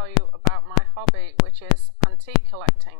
tell you about my hobby, which is antique collecting.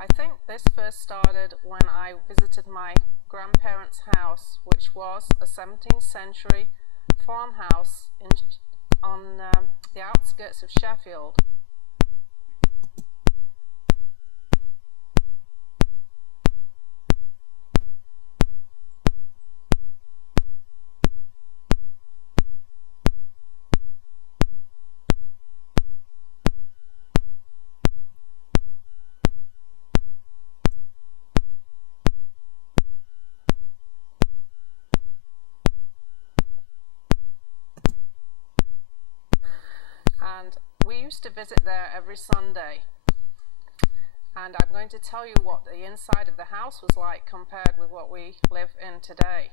I think this first started when I visited my grandparents' house, which was a 17th century farmhouse on the outskirts of Sheffield. And we used to visit there every Sunday, and I'm going to tell you what the inside of the house was like compared with what we live in today.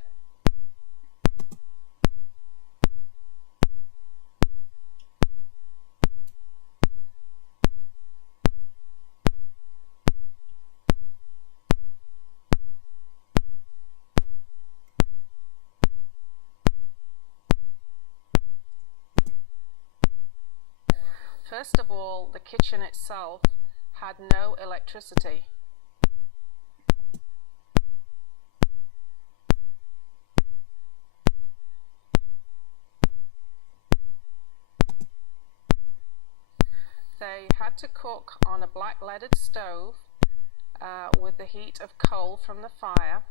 First of all, the kitchen itself had no electricity. They had to cook on a black leaded stove with the heat of coal from the fire.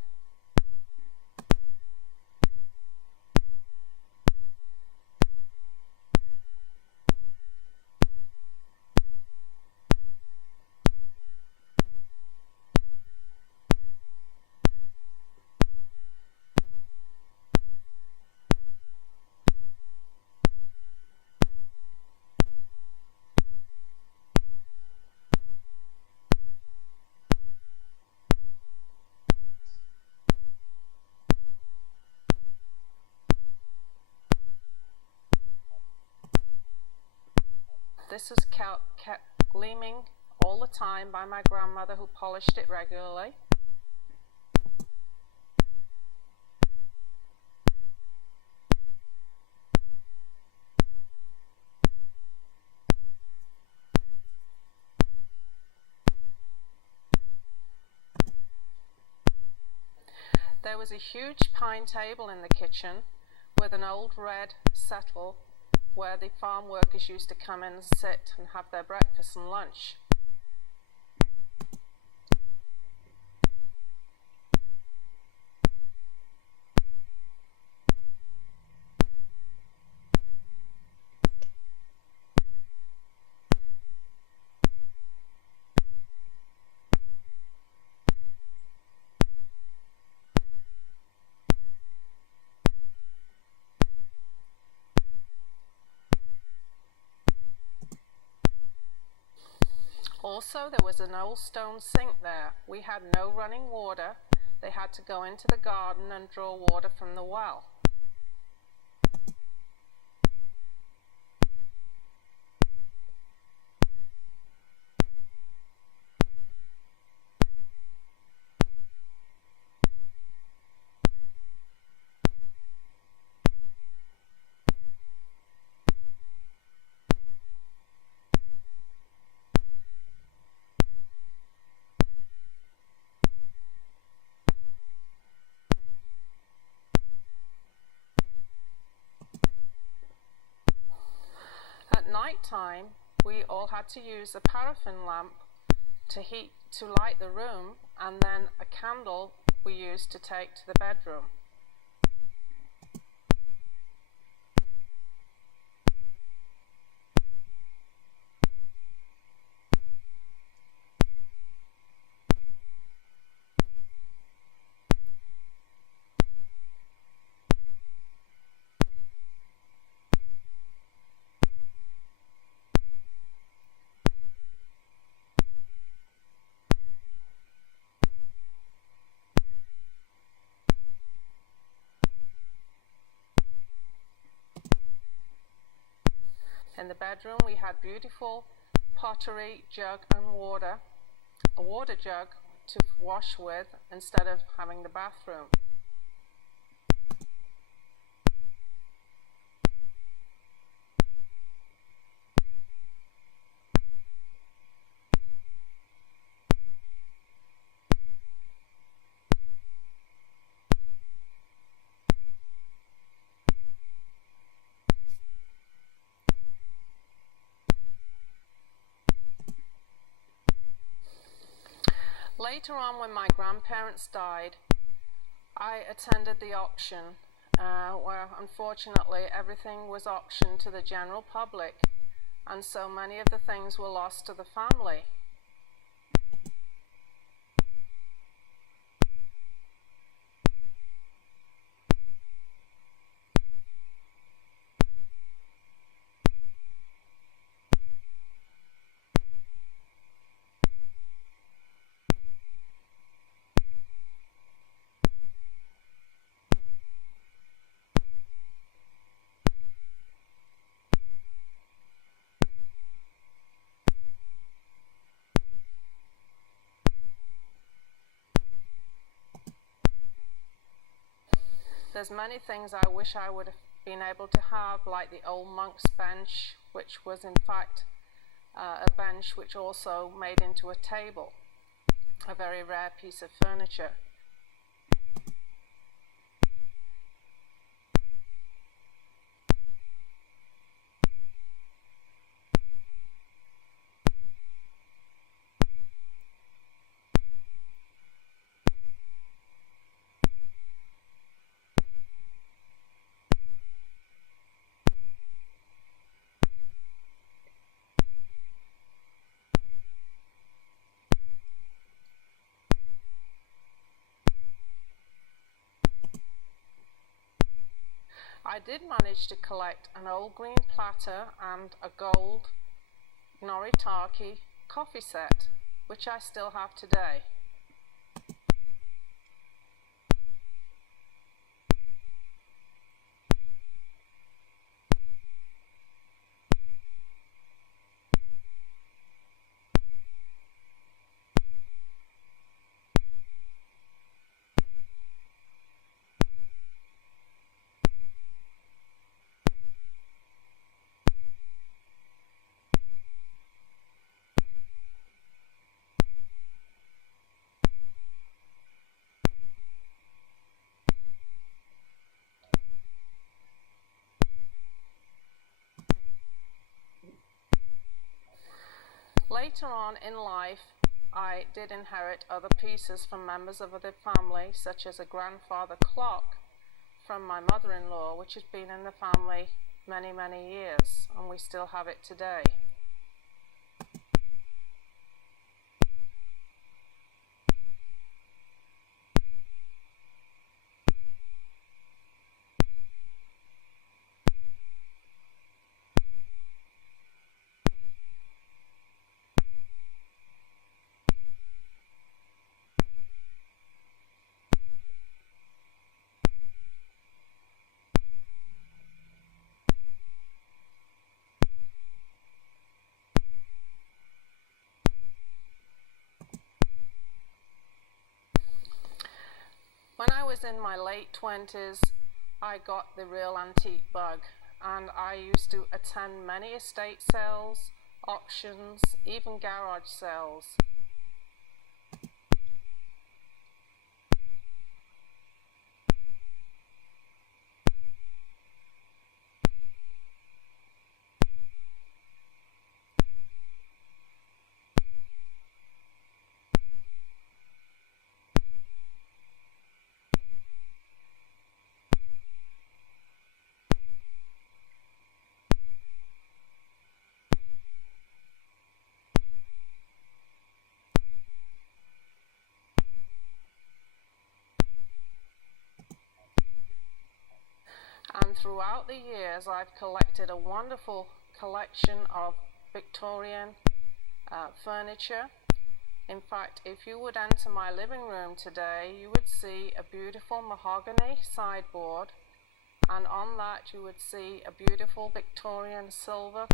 This was kept gleaming all the time by my grandmother, who polished it regularly. There was a huge pine table in the kitchen with an old red settle where the farm workers used to come in and sit and have their breakfast and lunch. Also, there was an old stone sink there. We had no running water. They had to go into the garden and draw water from the well. At night time, we all had to use a paraffin lamp to light the room, and then a candle we used to take to the bedroom. bedroom we had beautiful pottery, jug and water, a water jug to wash with instead of having the bathroom. Later on, when my grandparents died, I attended the auction where unfortunately everything was auctioned to the general public, and so many of the things were lost to the family. There's many things I wish I would have been able to have, like the old monk's bench, which was in fact a bench which also made into a table, a very rare piece of furniture. I did manage to collect an old green platter and a gold Noritake coffee set, which I still have today. Later on in life, I did inherit other pieces from members of the family, such as a grandfather clock from my mother-in-law, which has been in the family many, many years, and we still have it today. When I was in my late 20s, I got the real antique bug, and I used to attend many estate sales, auctions, even garage sales. And throughout the years, I've collected a wonderful collection of Victorian furniture. In fact, if you would enter my living room today, you would see a beautiful mahogany sideboard, and on that you would see a beautiful Victorian silver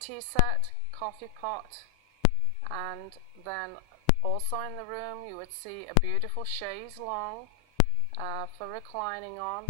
tea set, coffee pot, and then also in the room you would see a beautiful chaise longue for reclining on.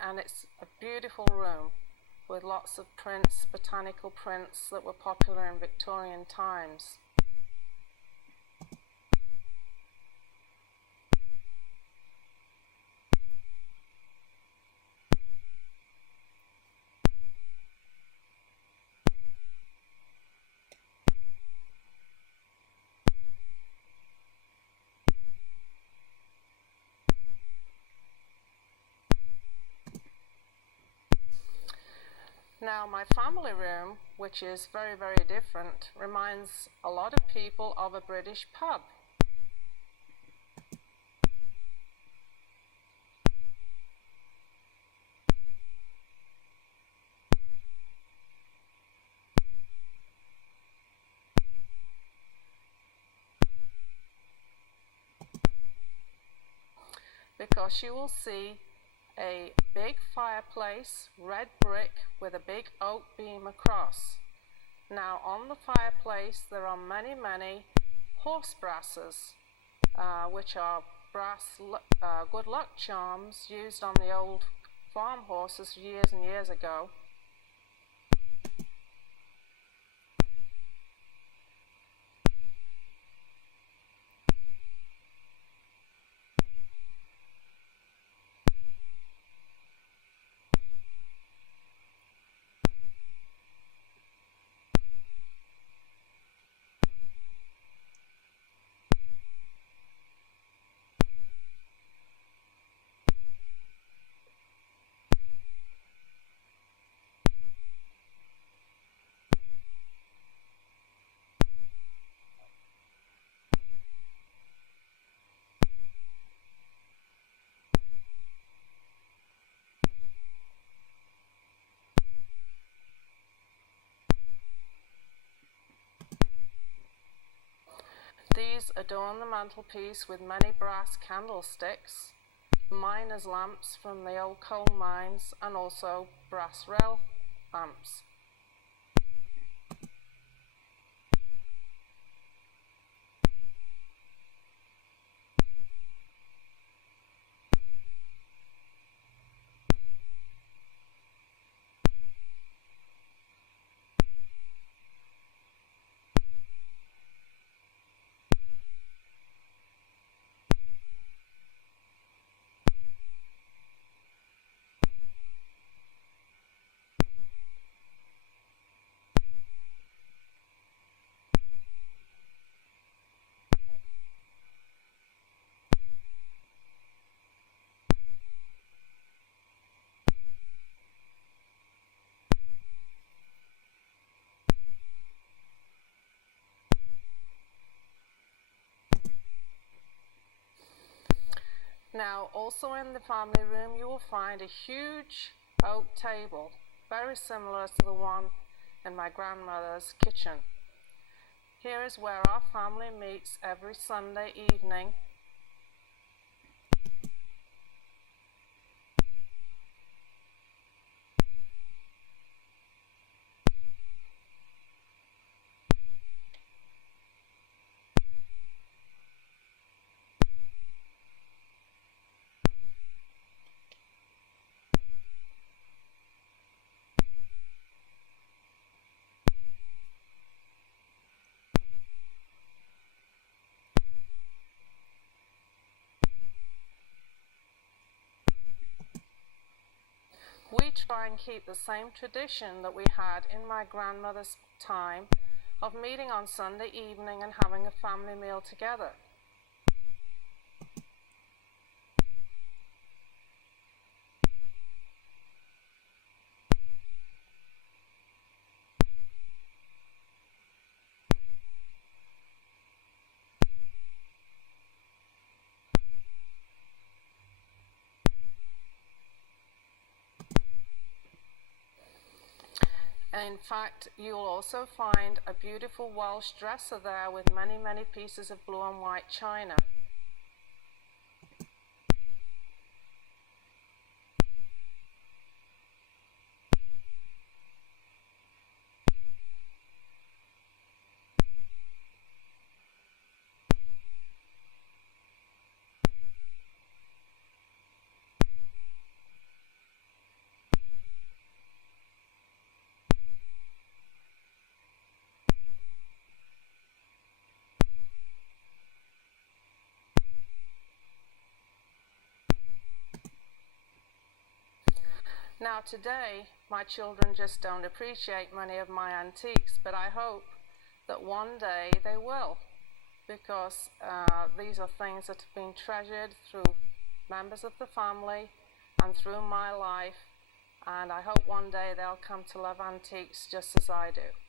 And it's a beautiful room with lots of prints, botanical prints that were popular in Victorian times. Now my family room, which is very, very different, reminds a lot of people of a British pub. Because you will see a big fireplace, red brick with a big oak beam across. Now on the fireplace there are many, many horse brasses, which are brass good luck charms used on the old farm horses years and years ago. These adorn the mantelpiece with many brass candlesticks, miners' lamps from the old coal mines, and also brass rail lamps. Now, also in the family room, you will find a huge oak table, very similar to the one in my grandmother's kitchen. Here is where our family meets every Sunday evening. we try and keep the same tradition that we had in my grandmother's time of meeting on Sunday evening and having a family meal together. In fact, you'll also find a beautiful Welsh dresser there with many, many pieces of blue and white china. Now today, my children just don't appreciate many of my antiques, but I hope that one day they will, because these are things that have been treasured through members of the family and through my life, and I hope one day they'll come to love antiques just as I do.